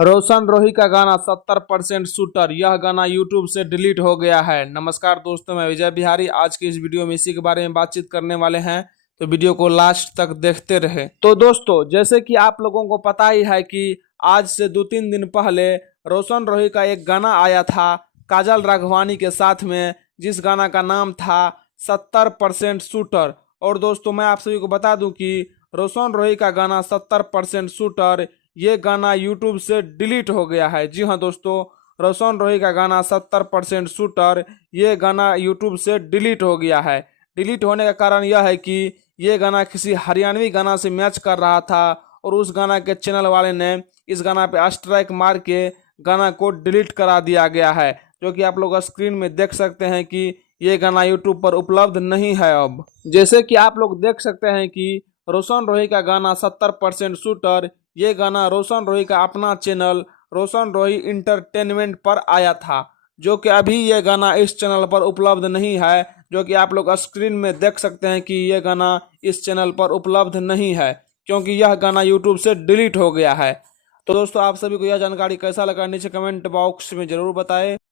रोशन रोही का गाना 70% शूटर, यह गाना यूट्यूब से डिलीट हो गया है। नमस्कार दोस्तों, मैं विजय बिहारी। आज की इस वीडियो में इसी के बारे में बातचीत करने वाले हैं, तो वीडियो को लास्ट तक देखते रहे। तो दोस्तों, जैसे कि आप लोगों को पता ही है कि आज से 2-3 दिन पहले रोशन रोही का एक गाना आया था काजल राघवानी के साथ में, जिस गाना का नाम था 70% शूटर। और दोस्तों, मैं आप सभी को बता दूं कि रोशन रोही का गाना 70% शूटर, ये गाना यूट्यूब से डिलीट हो गया है। जी हाँ दोस्तों, रोशन रोही का गाना 70% शूटर, ये गाना यूट्यूब से डिलीट हो गया है। डिलीट होने का कारण यह है कि ये गाना किसी हरियाणवी गाना से मैच कर रहा था, और उस गाना के चैनल वाले ने इस गाना पे स्ट्राइक मार के गाना को डिलीट करा दिया गया है, जो कि आप लोग स्क्रीन में देख सकते हैं कि ये गाना यूट्यूब पर उपलब्ध नहीं है अब। जैसे कि आप लोग देख सकते हैं कि रोशन रोही का गाना 70% शूटर, ये गाना रोशन रोही का अपना चैनल रोशन रोही इंटरटेनमेंट पर आया था, जो कि अभी ये गाना इस चैनल पर उपलब्ध नहीं है, जो कि आप लोग स्क्रीन में देख सकते हैं कि ये गाना इस चैनल पर उपलब्ध नहीं है, क्योंकि यह गाना यूट्यूब से डिलीट हो गया है। तो दोस्तों, आप सभी को यह जानकारी कैसा लगा नीचे कमेंट बॉक्स में जरूर बताएं।